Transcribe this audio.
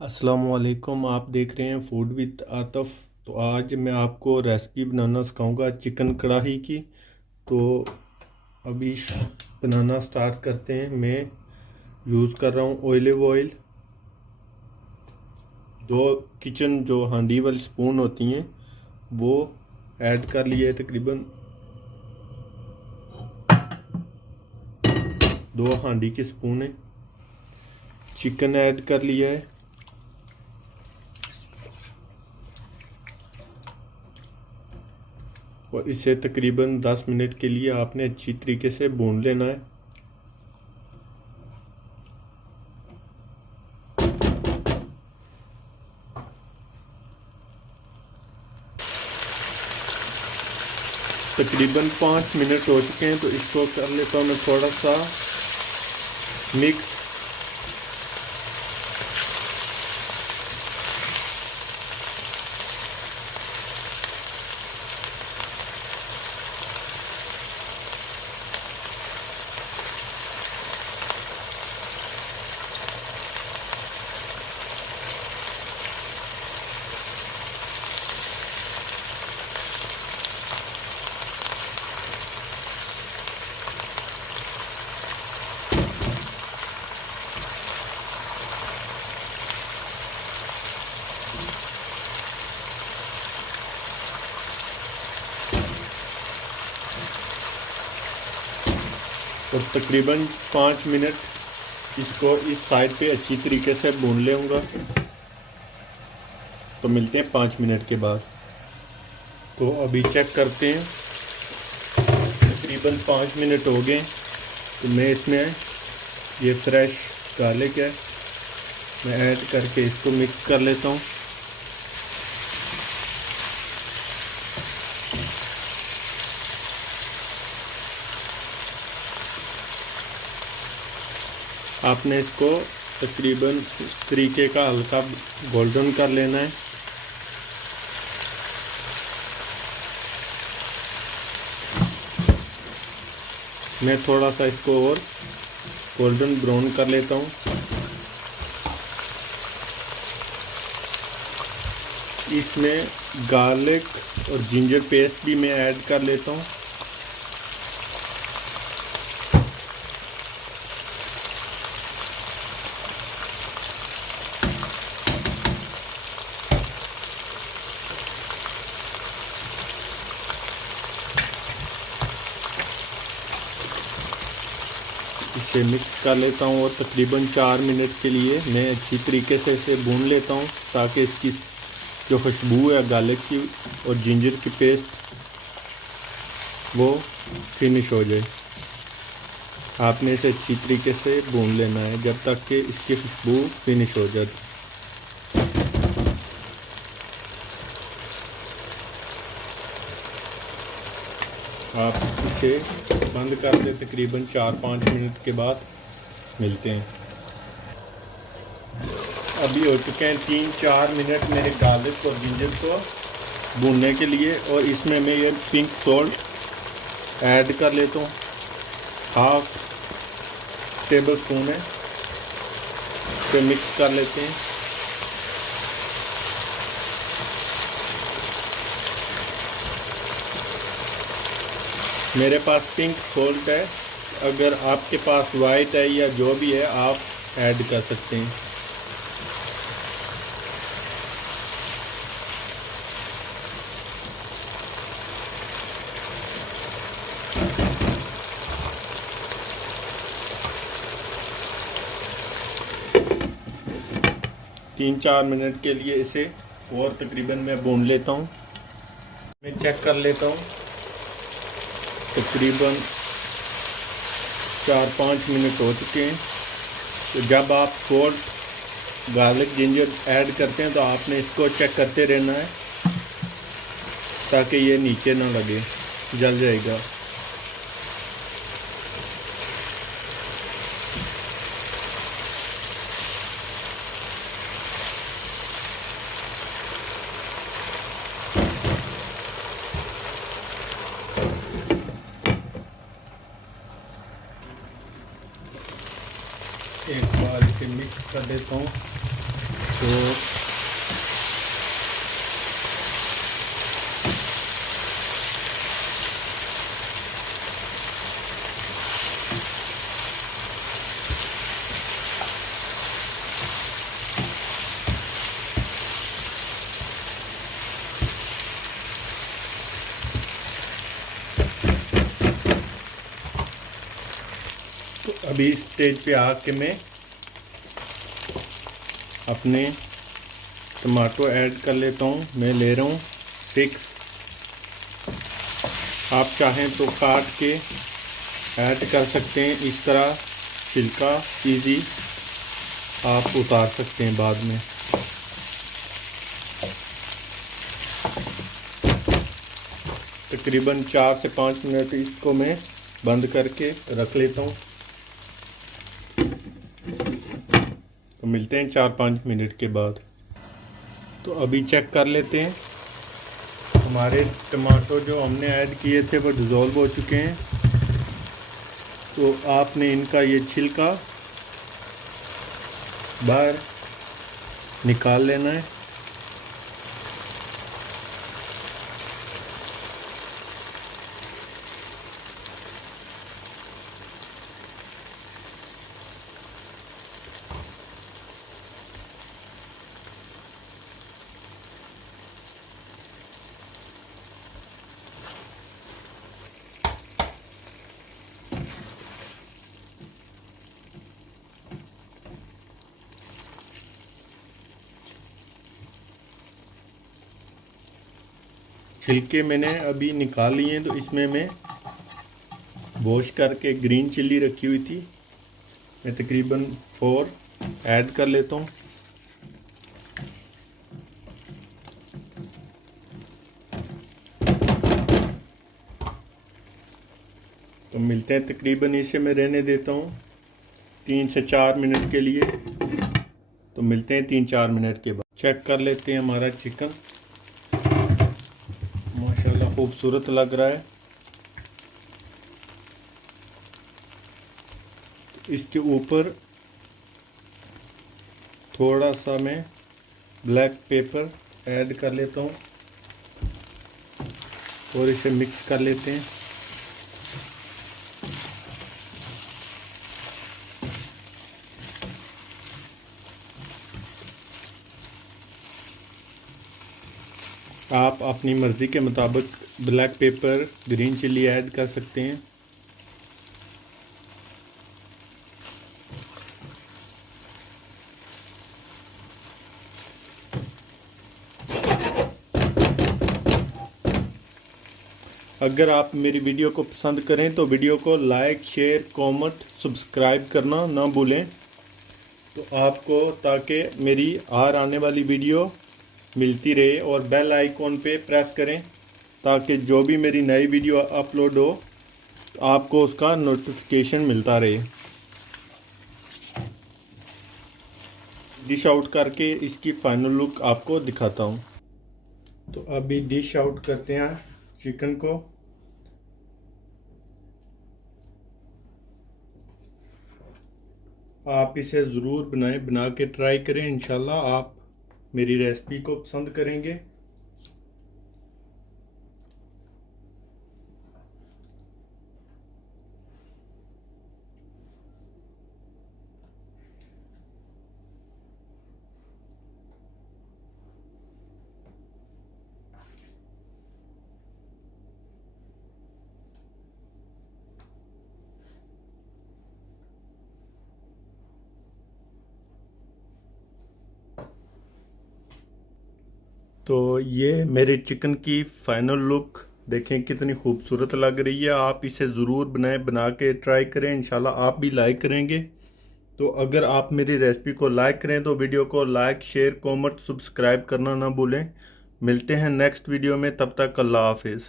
अस्सलाम वालेकुम। आप देख रहे हैं फूड विद आतफ़। तो आज मैं आपको रेसिपी बनाना सिखाऊंगा चिकन कढ़ाई की। तो अभी बनाना स्टार्ट करते हैं। मैं यूज़ कर रहा हूँ ऑलिव ऑयल। दो किचन जो हांडी वाली स्पून होती हैं वो ऐड कर लिए, तकरीबन 2 हांडी की स्पून है। चिकन ऐड कर लिया है। और इसे तकरीबन 10 मिनट के लिए आपने अच्छी तरीके से भून लेना है। तकरीबन 5 मिनट हो चुके हैं, तो इसको कर लेता हूँ मैं थोड़ा सा मिक्स। और तकरीबन 5 मिनट इसको इस साइड पे अच्छी तरीके से भून लूँगा। तो मिलते हैं 5 मिनट के बाद। तो अभी चेक करते हैं, तकरीबन 5 मिनट हो गए। तो मैं इसमें ये फ्रेश गार्लिक है, मैं ऐड करके इसको मिक्स कर लेता हूँ। आपने इसको तकरीबन इस तरीके का हल्का गोल्डन कर लेना है। मैं थोड़ा सा इसको और गोल्डन ब्राउन कर लेता हूँ। इसमें गार्लिक और जिंजर पेस्ट भी मैं ऐड कर लेता हूँ। इसे मिक्स कर लेता हूँ और तकरीबन 4 मिनट के लिए मैं अच्छी तरीके से इसे भून लेता हूँ, ताकि इसकी जो खुशबू है गार्लिक की और जिंजर की पेस्ट वो फिनिश हो जाए। आपने इसे अच्छी तरीके से भून लेना है जब तक कि इसकी खुशबू फिनिश हो जाए। आप इसे बंद कर दें, तकरीबन 4-5 मिनट के बाद मिलते हैं। अभी हो चुके हैं 3-4 मिनट मेरे गार्लिक और जिंजर को भूनने के लिए। और इसमें मैं ये पिंक सॉल्ट ऐड कर लेता हूँ, 1/2 टेबल स्पून है। इसे मिक्स कर लेते हैं। मेरे पास पिंक सॉल्ट है, अगर आपके पास वाइट है या जो भी है आप ऐड कर सकते हैं। तीन चार मिनट के लिए इसे और तकरीबन मैं भून लेता हूँ। मैं चेक कर लेता हूँ, तकरीबन 4-5 मिनट हो चुके हैं। तो जब आप सॉल्ट गार्लिक जिंजर ऐड करते हैं तो आपने इसको चेक करते रहना है, ताकि ये नीचे ना लगे, जल जाएगा। एक बार इसे मिक्स कर देता हूँ। तो अभी इस स्टेज पे आके मैं अपने टमाटो ऐड कर लेता हूँ। मैं ले रहा हूँ 6। आप चाहें तो काट के ऐड कर सकते हैं। इस तरह छिलका इजी आप उतार सकते हैं बाद में। तकरीबन 4 से 5 मिनट इसको मैं बंद करके रख लेता हूँ। तो मिलते हैं 4-5 मिनट के बाद। तो अभी चेक कर लेते हैं। हमारे टमाटो जो हमने ऐड किए थे वो डिज़ोल्व हो चुके हैं। तो आपने इनका ये छिलका बाहर निकाल लेना है। छिलके मैंने अभी निकाल लिए हैं। तो इसमें मैं वॉश करके ग्रीन चिल्ली रखी हुई थी, मैं तकरीबन 4 ऐड कर लेता हूँ। तो मिलते हैं, तकरीबन इसे मैं रहने देता हूँ 3 से 4 मिनट के लिए। तो मिलते हैं 3-4 मिनट के बाद। चेक कर लेते हैं हमारा चिकन। माशाल्लाह खूबसूरत लग रहा है। इसके ऊपर थोड़ा सा मैं ब्लैक पेपर ऐड कर लेता हूँ और इसे मिक्स कर लेते हैं। आप अपनी मर्ज़ी के मुताबिक black pepper, green chilli add कर सकते हैं। अगर आप मेरी वीडियो को पसंद करें तो वीडियो को लाइक, शेयर, कमेंट, सब्सक्राइब करना ना भूलें। तो आपको ताकि मेरी हर आने वाली वीडियो मिलती रहे, और बेल आइकॉन पे प्रेस करें ताकि जो भी मेरी नई वीडियो अपलोड हो तो आपको उसका नोटिफिकेशन मिलता रहे। डिश आउट करके इसकी फाइनल लुक आपको दिखाता हूँ। तो अभी डिश आउट करते हैं चिकन को। आप इसे ज़रूर बना के ट्राई करें। इंशाल्लाह आप मेरी रेसिपी को पसंद करेंगे। तो ये मेरे चिकन की फाइनल लुक देखें कितनी खूबसूरत लग रही है। आप इसे ज़रूर बना के ट्राई करें। इंशाल्लाह आप भी लाइक करेंगे। तो अगर आप मेरी रेसिपी को लाइक करें तो वीडियो को लाइक, शेयर, कमेंट, सब्सक्राइब करना ना भूलें। मिलते हैं नेक्स्ट वीडियो में, तब तक अल्लाह हाफिज़।